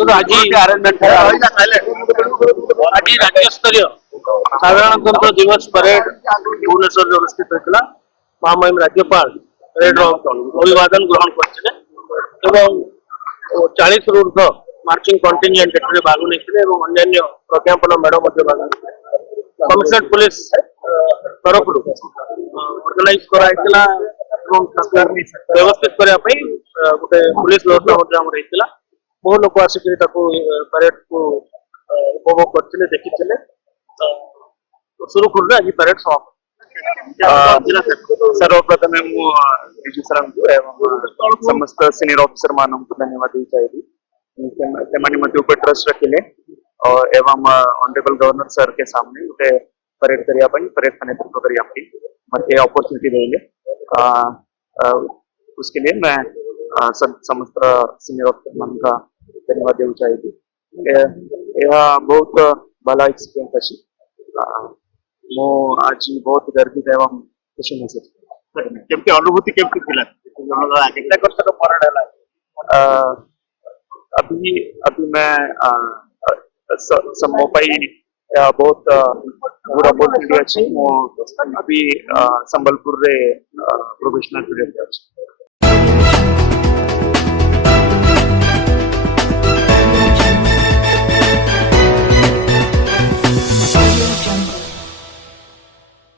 आज राज्य स्तरीय साधारणतंत्र दिवस परेड भुवनेश्वर अनुष्ठित होता। महामहिम राज्यपाल परेड अभिवादन ग्रहण करते 40 रु ऊर्ध्व मार्चिंग कंटिजेंट भाग नहीं अन्य प्रज्ञापन मेढ़ भाग कमिशनरेट पुलिस तरफ ऑर्गेनाइज कराइला व्यवस्थित करने गोटे पुलिस व्यवस्था बहु लोक आसिक परेड को उपभोग करते देखी सुरुखुरु आज परेड समाप्त। सर्वप्रथम डीजी सर एवं समस्त सीनियर ऑफिसर मान धन्यवाद चाहिए ट्रस्ट रखिले एवं ऑनरेबल गवर्नर सर के सामने गोटे परेड करने परेड का नेतृत्व करने मत अपॉर्चुनिटी देले उसके लिए मैं समस्त सीनियर ऑफिसर मान का धन्यवाद देना चाहिए। यह बहुत भला एक्सपीरियंस अच्छी मो आज बहुत गर्वित एवं खुशी महसूस केमती अनुभूति केमती थिला केते वर्ष का परेड है अभी अभी मैं मो बहुत गुड अपॉर्चुनिटी अच्छी मो अभी संबलपुर रे प्रोफेशनल पीरियड अच्छी।